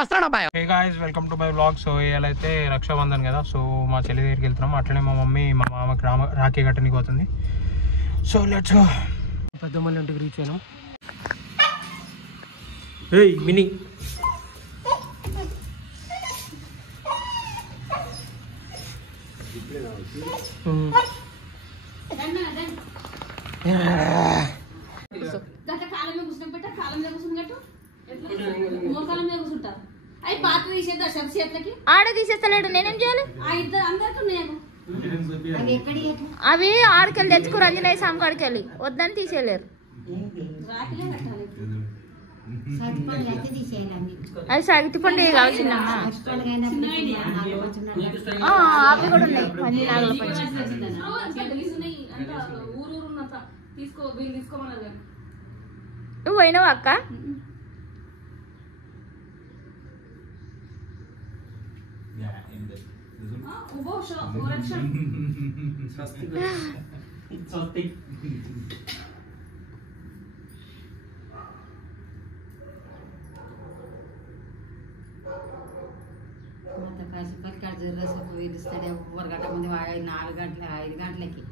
వస్తాను bye. Hey guys, welcome to my vlog. So ఇవాళ అయితే రక్షాబంధన్ కదా, సో మా చెల్లి దగ్గరికి వెళ్తున్నాం. అట్లనే మా మమ్మీ మా మామకి రాఖీ కట్టనికి పోతుంది. So let's go. పెద్దమ్మల ఇంటికి రీచ్ అయినాం. ఏయ్ మినీ ఆడ తీసేస్తలేడు, నేనేం చేయాలి? అవి ఆడికెళ్ళి తెచ్చుకోరు, ఆంజనేయ స్వామి కాడికి వెళ్ళి వద్దని తీసేయలేరు. అది సాగితి పండుగ కావాల్సిందమ్మా. అవి కూడా ఉన్నాయి. పంచి నాగల పంచి నువ్వు పోయినావు అక్క? ఎవరు గంట ముందు 4 గంటల 5 గంటలకి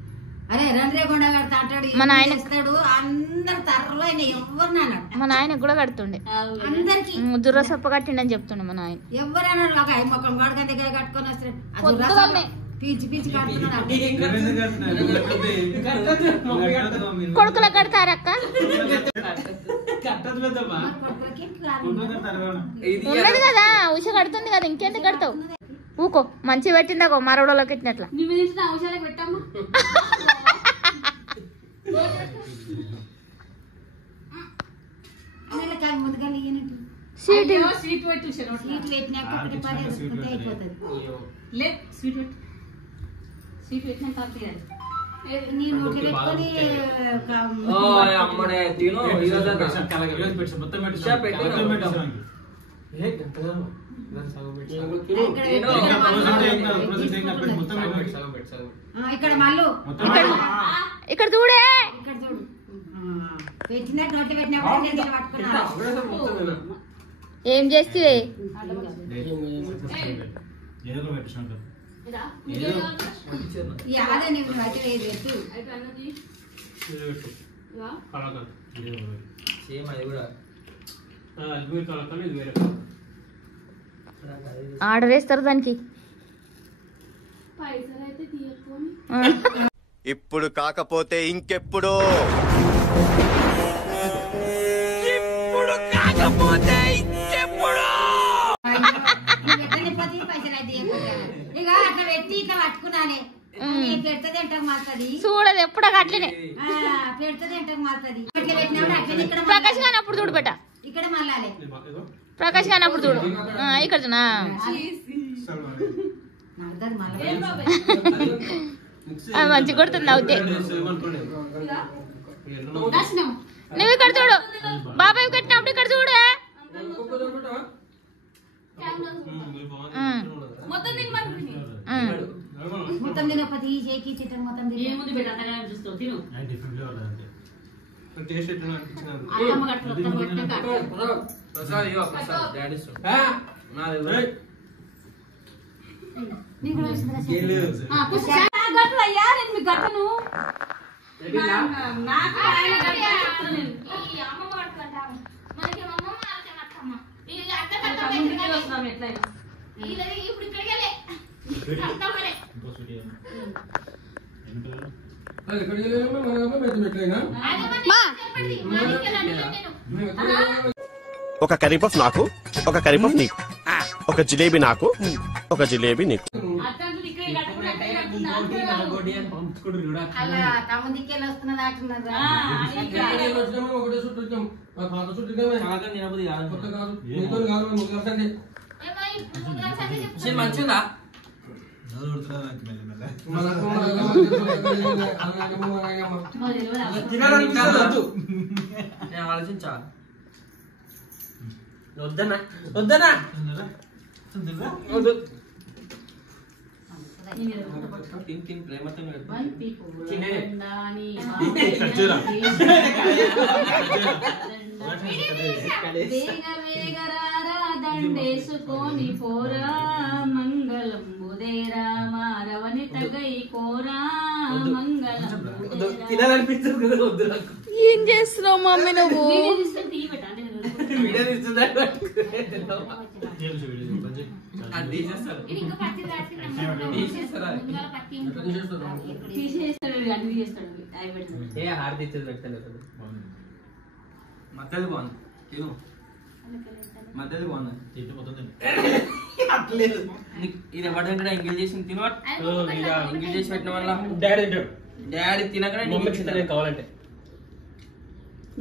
అరే రండ్రేగొండ కడతా అంటాడు. మన ఆయన ఇస్తాడు అందరు తర్రలో ఆయన ఎవరు నాన్నాడు. మన ఆయన కూడా కడుతుండే, అందరికి దుర్ర సొప్ప కట్టిండని చెప్తుండే మన ఆయన. ఎవరు అన్నాడు ఒక మొక్కం గడక దగ్గర కట్టుకొని వస్తాడు. పీల్చి పీల్చి కడుతున్నాడు. కొడుకుల కడతారక్క? ఉన్నది కదా, ఉష కడుతుంది కదా, ఇంకెందుకు కడతావు? ఊకో, మంచి పెట్టిందాకో మరవడలోకి పెట్టినట్లా. ఇక్కడ చూడే, ఇక్కడ చూడు ఏం చేస్తే ఆర్డర్ వేస్తారు దానికి. ఇప్పుడు కాకపోతే ఇంకెప్పుడు, చూడదు ఎప్పుడు అట్లనే. ప్రకాష్ గాని అప్పుడు చూడు బెట, ఇక్కడ మళ్ళీ ప్రకాష్ గాని అప్పుడు చూడు. ఇక్కడ మంచి కొడుతుంది అవుతే. నువ్వు ఇక్కడ చూడు, బాబాయ్ కట్టినప్పుడు ఇక్కడ చూడు. మొత్తం తినపతి చేకి చికెన్ మొత్తం ఒక కర్రీపఫ్ నాకు, ఒక కర్రీపఫ్ నీకు, ఒక జిలేబీ నాకు, ఒక జిలేబీ నీకు. మంచిదా ఆలోచించా వద్దనా వద్దనా ప్రేమతో వేగరారా దండేసుకొని పోరా మంగళం బుదేరా మారవని తగై కోరా మంగళం ఏం చేస్తున్నావు మమ్మీ నువ్వు? మధ్యలో బాగుంది మధ్యలో బాగుంది ఇది ఎవరు తింటాడా ఎంగిల్ చేసి తిన ఎంగిల్ చేసి పెట్టిన వల్ల డాడీ తినకనే కావాలంటే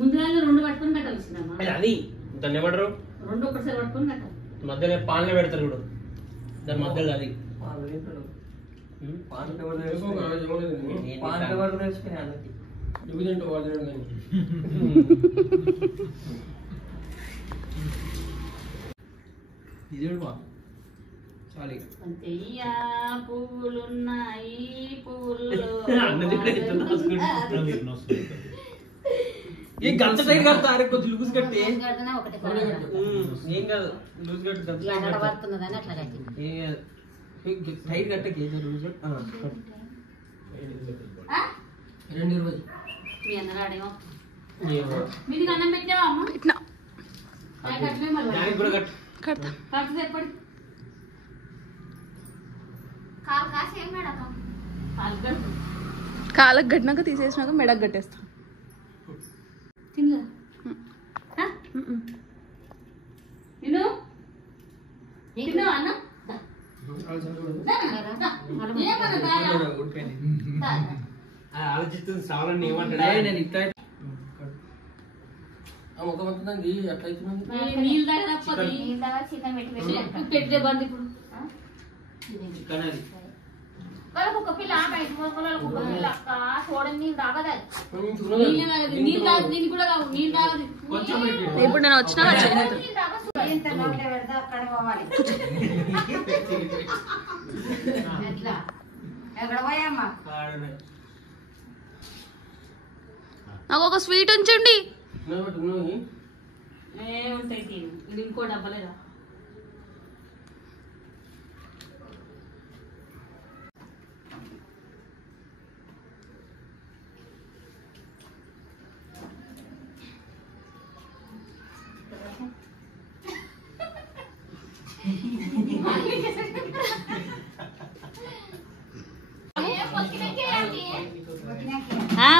ముందుగా 2 పట్టుకొని కట్టాల్సిందమ్మా. అది దాన్ని ఏమంటారు 2 ఒకసారి పట్టుకొని కట్టాలి. మధ్యలో పాలనే పెడతారు ఇప్పుడు దాని మధ్యలో అది అంతయ్యా పువ్వులున్నాయి పువ్వుల్లో ఏం గంట టైట్ కడతారు కొద్ది లూజ్ కట్టి ఏం కడుతున్నా ఒకటి ఏం కాదు లూజ్ కట్టి పడుతున్నదని అట్లా కట్టింది. టైట్ కట్టకి లూజ్ 2 మీ అందరూ ఆడేమో మీకు అన్నం పెట్టావా అమ్మ? కట్టలే మళ్ళీ దానికి కూడా కడతా. కట్టు ఎప్పుడు కాలు కాసి ఏం మేడం కాలు కట్టు కాళ్ళకు కట్టినాక తీసేసినాక మెడకు కట్టేస్తా. తినలే నిన్ను తిను అన్న ఆలోచిస్తుంది సావలని ఏమంటాడా నేను ఇట్లా ముఖమంతుందండి అట్లా అవుతుంది నీళ్ళు తాగకపోతే పెట్టే బండి ఇప్పుడు చికెన్ అది వాళ్ళకు ఒక పిల్ల వాళ్ళకు ఒక పిల్ల చూడండి నీళ్ళు తాగదు. నీళ్ళు తాగదు దీనికి కూడా కావు నీళ్ళు తాగదు. ఇప్పుడు నేను వచ్చినా అక్కడ పోవాలి ఎట్లా ఎక్కడ పోయామ్మా నాకు ఒక స్వీట్ ఉంచండి. ఉంటాయి ఇది ఇంకో డబ్బలేదా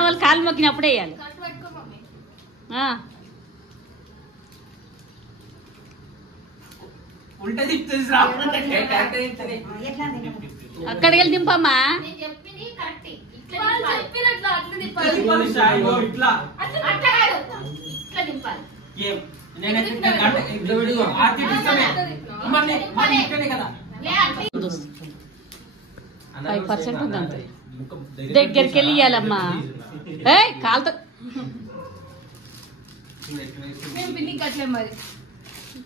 వాళ్ళు కాలు మొక్కినప్పుడే వేయాలి. అక్కడికి వెళ్ళి దింపమ్మా. దగ్గరికి వెళ్ళి ఇవ్వాలమ్మా. కాలుతో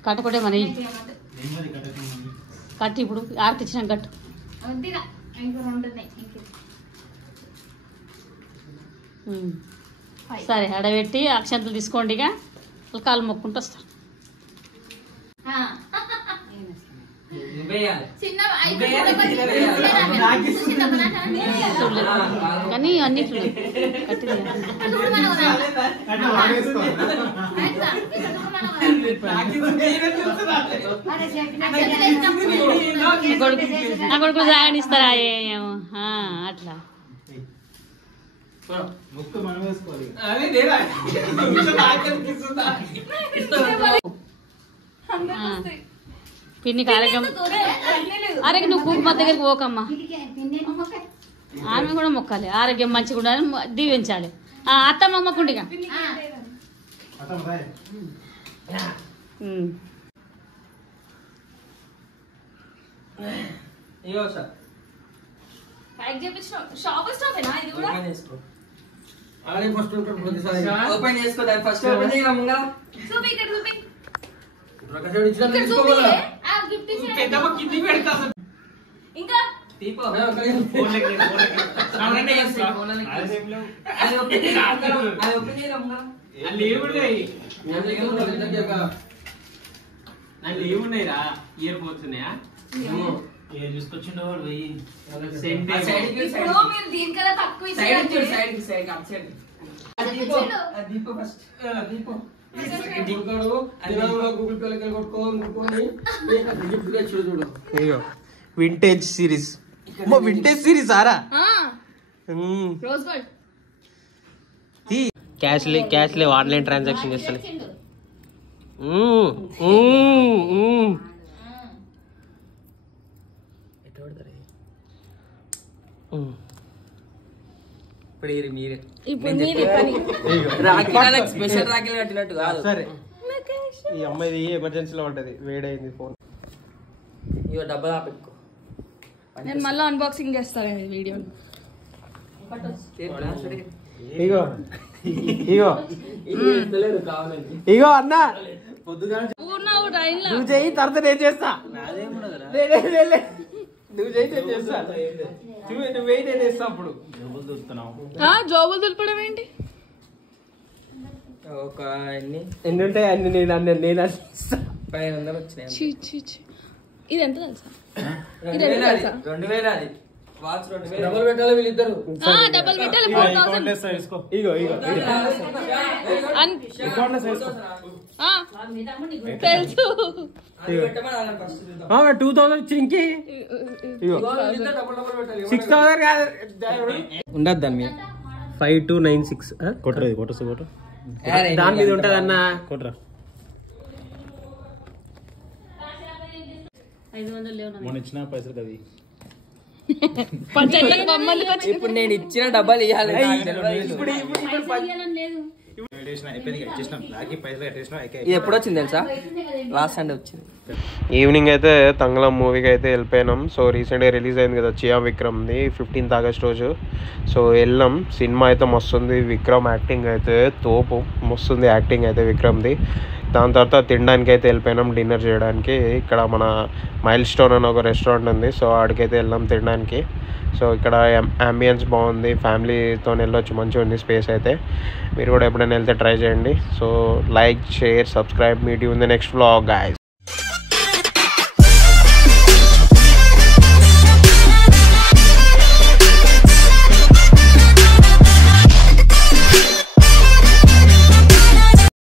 కట్టకుంటే మరి కట్టి ఇప్పుడు ఆరతి ఇచ్చిన కట్టు. సరే ఆడబెట్టి అక్షంతలు తీసుకోండి. ఇక కాలు మొక్కుంటూ వస్తారు. కానీ అన్ని కట్టి నా కొడుకు సాగనిస్తారా ఏమో అట్లా. పిన్నికి ఆరోగ్యం ఆరోగ్యం నువ్వు కుంకుమ దగ్గరికి పోకమ్మా. ఆమె కూడా మొక్కాలి ఆరోగ్యం మంచిగా ఉండాలని దీవించాలి. అత్తమ్మ మొక్కుండిగా ఓపెన్ చేసుకో ఫస్ట్ ఓపెన్ చేయగా ఇంకా ఏమున్నాయిరా ఇయర్ ఫోన్స్ ఉన్నాయా తీసుకొచ్చిండో వింటేజ్ సిరీస్ వింటేజ్ సిరీస్ ఆరా క్యాష్ లేవు ఆన్లైన్ ట్రాన్సాక్షన్ చేస్తాను స్పెషల్ రాఖీలు కట్టినట్టు కాదు. సరే ఈ అమ్మాయిది ఎమర్జెన్సీలో ఉంటది, వేడైంది ఫోన్. ఇగో డబ్బా పెట్టుకో. నేను మళ్ళీ అన్బాక్సింగ్ చేస్తాను వీడియో. ఇగో ఇగో ఇగో అన్న నువ్వు చెయ్యి, తర్వాత నేను చేస్తా. నువ్వు చేయి, నేను చేస్తా. నువ్వు వెయ్యి, నేను చేస్తా. అప్పుడు జోబులు దులపడం ఏంటి? ఒక ఎన్ని ఉంటాయి అన్ని నేను 500 వచ్చినాయి. ఇది ఎంత తెలుసా? ఇది ఎంత తెలుసా? 2000 అది వాచ్ 2000 డబుల్ పెట్టాలి వీళ్ళిద్దరు. డబుల్ పెట్టాలి 4000. ఇగో ఇగో తెలుసు. 2000 చింకి 6000 కాదు ఉండదు దాని మీద. 5296 దాని మీద ఉంటది అన్న. కొట్రా ఇప్పుడు నేను ఇచ్చిన డబ్బాలు ఇవ్వాలి. ఇది ఎప్పుడు వచ్చింది తెలుసా? లాస్ట్ సండే వచ్చింది. ఈవినింగ్ అయితే తంగళం మూవీకి అయితే వెళ్ళిపోయినాం. సో రీసెంట్గా రిలీజ్ అయింది కదా చియా విక్రమ్ది, 15th ఆగస్ట్ రోజు. సో వెళ్ళాం. సినిమా అయితే మస్తుంది. విక్రమ్ యాక్టింగ్ అయితే తోపు, మస్తుంది యాక్టింగ్ అయితే విక్రమ్ది. దాని తర్వాత తినడానికి అయితే వెళ్ళిపోయినాం, డిన్నర్ చేయడానికి. ఇక్కడ మన మైల్ స్టోన్ అని ఒక రెస్టారెంట్ ఉంది, సో ఆడికైతే వెళ్ళాం తినడానికి. సో ఇక్కడ అంబియన్స్ బాగుంది, ఫ్యామిలీతో వెళ్ళొచ్చు, మంచిగా ఉంది స్పేస్ అయితే. మీరు కూడా ఎప్పుడైనా వెళ్తే ట్రై చేయండి. So like, share, subscribe. Meet you in the next vlog guys.